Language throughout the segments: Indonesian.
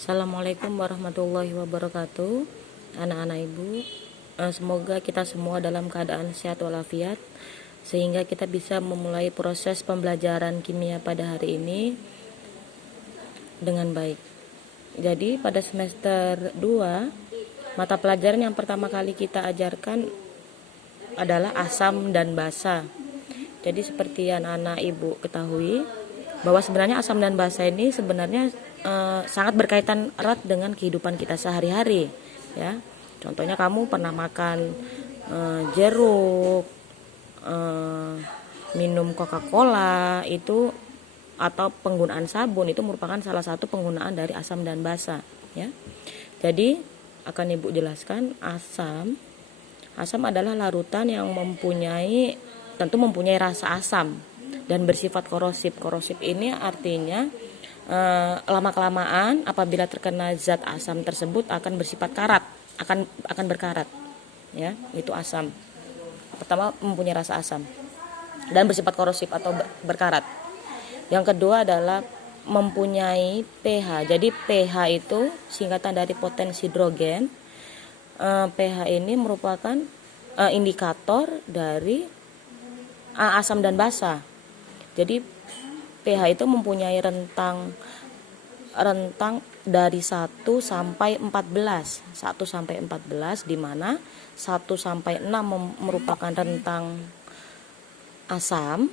Assalamualaikum warahmatullahi wabarakatuh. Anak-anak ibu, semoga kita semua dalam keadaan sehat walafiat sehingga kita bisa memulai proses pembelajaran kimia pada hari ini dengan baik. Jadi pada semester 2, mata pelajaran yang pertama kali kita ajarkan adalah asam dan basa. Jadi seperti yang anak ibu ketahui bahwa sebenarnya asam dan basa ini sebenarnya sangat berkaitan erat dengan kehidupan kita sehari-hari, ya. Contohnya kamu pernah makan jeruk, minum Coca-Cola itu, atau penggunaan sabun itu merupakan salah satu penggunaan dari asam dan basa, ya. Jadi akan ibu jelaskan asam adalah larutan yang tentu mempunyai rasa asam dan bersifat korosif. Korosif ini artinya lama-kelamaan apabila terkena zat asam tersebut akan bersifat karat, akan berkarat, ya. Itu asam. Pertama, mempunyai rasa asam dan bersifat korosif atau berkarat. Yang kedua adalah mempunyai pH. Jadi pH itu singkatan dari potensi hidrogen. pH ini merupakan indikator dari asam dan basa. Jadi pH itu mempunyai rentang dari 1 sampai 14. 1 sampai 14 di mana 1 sampai 6 merupakan rentang asam,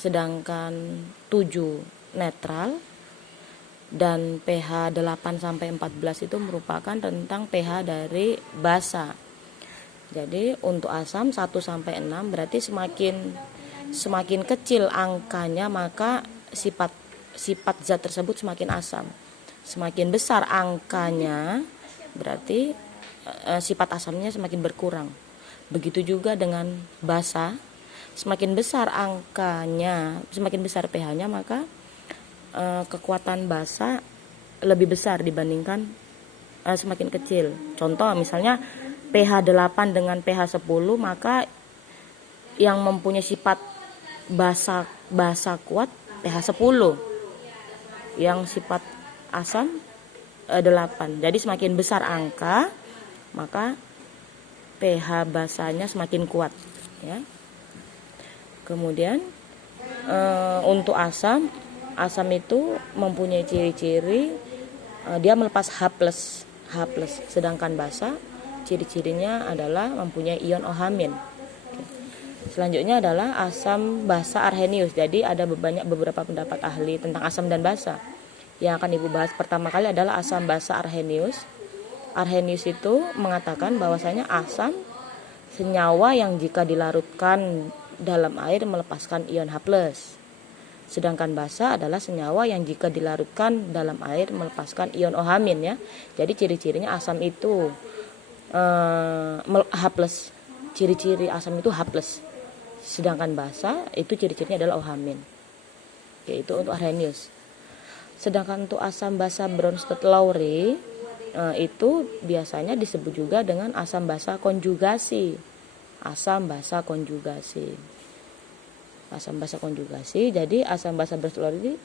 sedangkan 7 netral, dan pH 8 sampai 14 itu merupakan rentang pH dari basa. Jadi untuk asam 1 sampai 6 berarti semakin kecil angkanya maka sifat zat tersebut semakin asam. Semakin besar angkanya berarti sifat asamnya semakin berkurang. Begitu juga dengan basa, semakin besar angkanya, semakin besar pH-nya, maka kekuatan basa lebih besar dibandingkan semakin kecil. Contoh misalnya pH 8 dengan pH 10, maka yang mempunyai sifat basa kuat pH 10, yang sifat asam 8. Jadi semakin besar angka maka pH basanya semakin kuat, ya. Kemudian untuk asam itu mempunyai ciri-ciri dia melepas H+, sedangkan basa ciri-cirinya adalah mempunyai ion OH-. Selanjutnya adalah asam basa arrhenius. Jadi ada beberapa pendapat ahli tentang asam dan basa. Yang akan ibu bahas pertama kali adalah asam basa arrhenius. Arrhenius itu mengatakan bahwasanya asam senyawa yang jika dilarutkan dalam air melepaskan ion H+. Sedangkan basa adalah senyawa yang jika dilarutkan dalam air melepaskan ion OH-, ya. Jadi ciri-cirinya asam itu H+. Ciri-ciri asam itu H+. Sedangkan basa itu ciri-cirinya adalah OH-, yaitu untuk arrhenius. Sedangkan untuk asam basa Bronsted-Lowry itu biasanya disebut juga dengan asam basa konjugasi. Asam basa konjugasi. Jadi asam basa Bronsted-Lowry,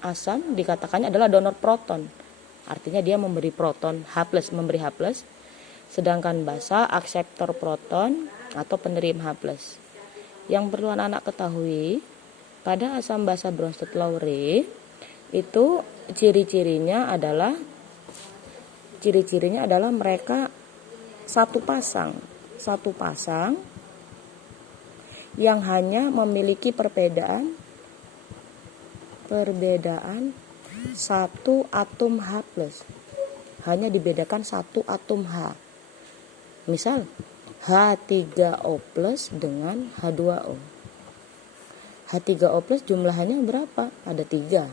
asam dikatakannya adalah donor proton. Artinya dia memberi proton H+, memberi H+. Sedangkan basa akseptor proton atau penerima H+. Yang perlu anak-anak ketahui, pada asam basa Bronsted-Lowry itu ciri-cirinya adalah mereka satu pasang yang hanya memiliki perbedaan satu atom H+. Hanya dibedakan satu atom H. Misal H3O+ dengan H2O. H3O+ jumlahannya berapa? Ada 3.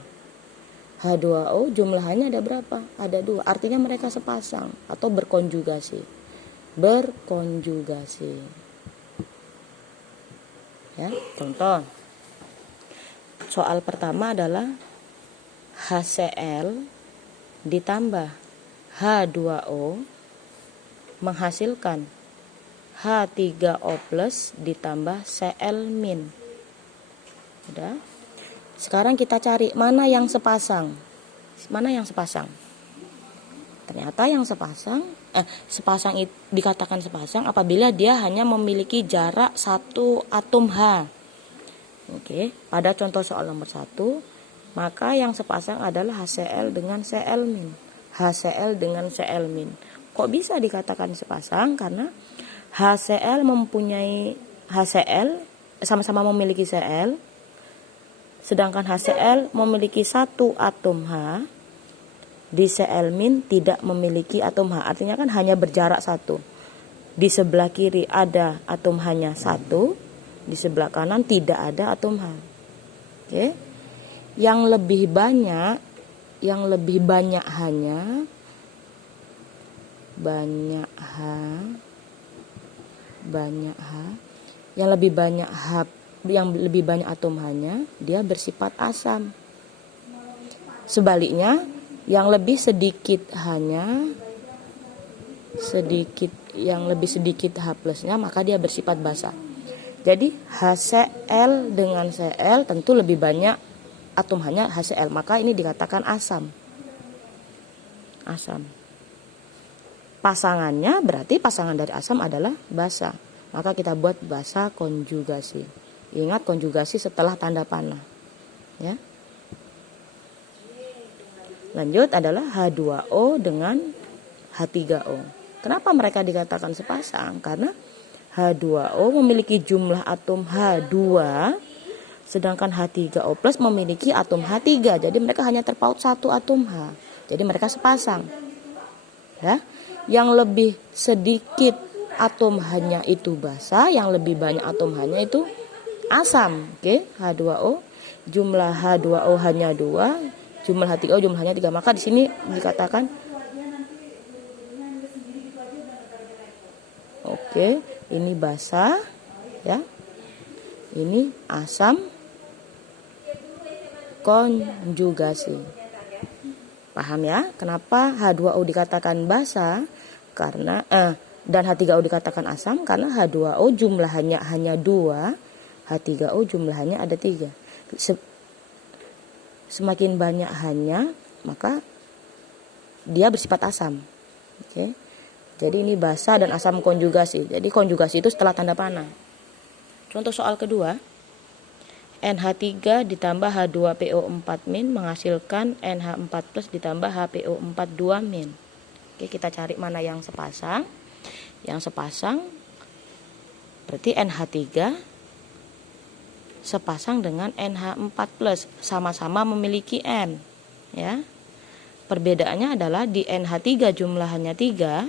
H2O jumlahannya ada berapa? Ada 2. Artinya mereka sepasang atau berkonjugasi. Ya, contoh. Soal pertama adalah HCl ditambah H2O menghasilkan H3O+ ditambah Cl-. Udah. Sekarang kita cari mana yang sepasang. Mana yang sepasang? Ternyata yang sepasang dikatakan sepasang apabila dia hanya memiliki jarak 1 atom H. Oke, pada contoh soal nomor 1, maka yang sepasang adalah HCl dengan Cl-. HCl dengan Cl-. Kok bisa dikatakan sepasang? Karena HCl sama-sama memiliki Cl, sedangkan HCl memiliki 1 atom H. Di Cl- tidak memiliki atom H, artinya kan hanya berjarak 1. Di sebelah kiri ada atom H-nya 1, di sebelah kanan tidak ada atom H. Oke. Yang lebih banyak H-nya yang lebih banyak atom H-nya dia bersifat asam. Sebaliknya, yang lebih sedikit H plusnya maka dia bersifat basa. Jadi HCl dengan Cl tentu lebih banyak atom H-nya HCl, maka ini dikatakan asam. Pasangannya berarti pasangan dari asam adalah basa. Maka kita buat basa konjugasi. Ingat konjugasi setelah tanda panah. Ya. Lanjut adalah H2O dengan H3O. Kenapa mereka dikatakan sepasang? Karena H2O memiliki jumlah atom H2, sedangkan H3O plus memiliki atom H3. Jadi mereka hanya terpaut 1 atom H. Jadi mereka sepasang. Ya. Yang lebih sedikit atom H-nya itu basa, yang lebih banyak atom H-nya itu asam. Oke, H2O, jumlah H2O hanya 2. Jumlah H3O jumlahnya 3. Maka di sini dikatakan oke, ini basa ya. Ini asam konjugasi. Paham ya? Kenapa H2O dikatakan basa? Karena dan H3O dikatakan asam karena H2O jumlahnya hanya 2, H3O jumlahnya ada 3. Semakin banyak H-nya, maka dia bersifat asam. Oke. Jadi ini basa dan asam konjugasi. Jadi konjugasi itu setelah tanda panah. Contoh soal kedua, NH3 ditambah H2PO4- menghasilkan NH4+ ditambah HPO4 2-. Oke, kita cari mana yang sepasang. Yang sepasang berarti NH3 sepasang dengan NH4+, sama-sama memiliki N, ya. Perbedaannya adalah di NH3 jumlahnya 3,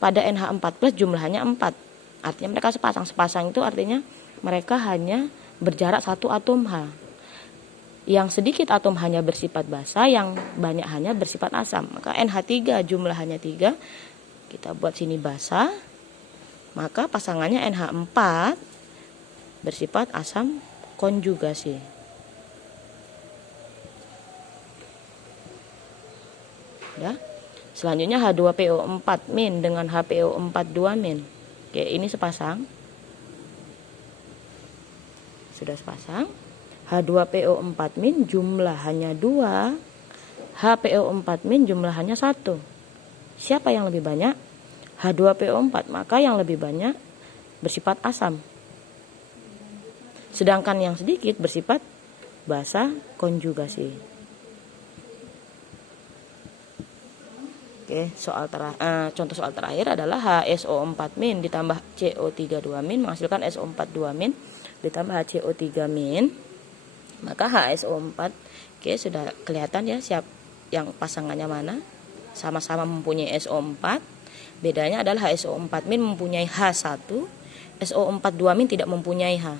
pada NH4+ jumlahnya 4. Artinya mereka sepasang. Sepasang itu artinya mereka hanya berjarak 1 atom H. Yang sedikit atom H-nya bersifat basa, yang banyak H-nya bersifat asam. Maka NH3 jumlahnya 3, kita buat sini basa, maka pasangannya NH4 bersifat asam konjugasi. Ya. Selanjutnya H2PO4- dengan HPO4 2-. Oke, ini sepasang. Sudah sepasang. H2PO4- jumlah hanya 2, HPO4- jumlah hanya 1. Siapa yang lebih banyak? H2PO4, maka yang lebih banyak bersifat asam. Sedangkan yang sedikit bersifat basa konjugasi. Oke, contoh soal terakhir adalah HSO4- ditambah CO32- menghasilkan SO42- ditambah HCO3-. Maka HSO4, oke, sudah kelihatan ya siap yang pasangannya mana. Sama-sama mempunyai SO4. Bedanya adalah HSO4- mempunyai H1, SO42- tidak mempunyai H.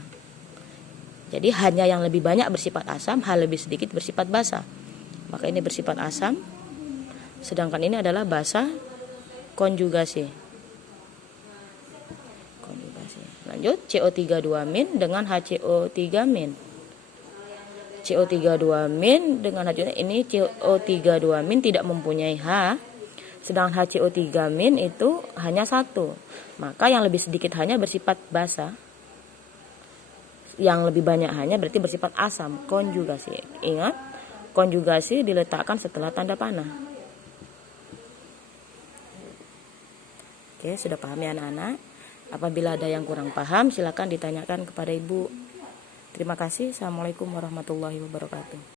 Jadi hanya yang lebih banyak bersifat asam, H lebih sedikit bersifat basa. Maka ini bersifat asam, sedangkan ini adalah basa konjugasi. Lanjut, CO32- dengan HCO3-. CO32- dengan HCO, ini CO32- tidak mempunyai H, sedangkan HCO3- itu hanya 1. Maka yang lebih sedikit hanya bersifat basa, yang lebih banyak hanya berarti bersifat asam konjugasi. Ingat, konjugasi diletakkan setelah tanda panah. Oke, sudah paham ya anak-anak? Apabila ada yang kurang paham, silakan ditanyakan kepada ibu. Terima kasih. Assalamualaikum warahmatullahi wabarakatuh.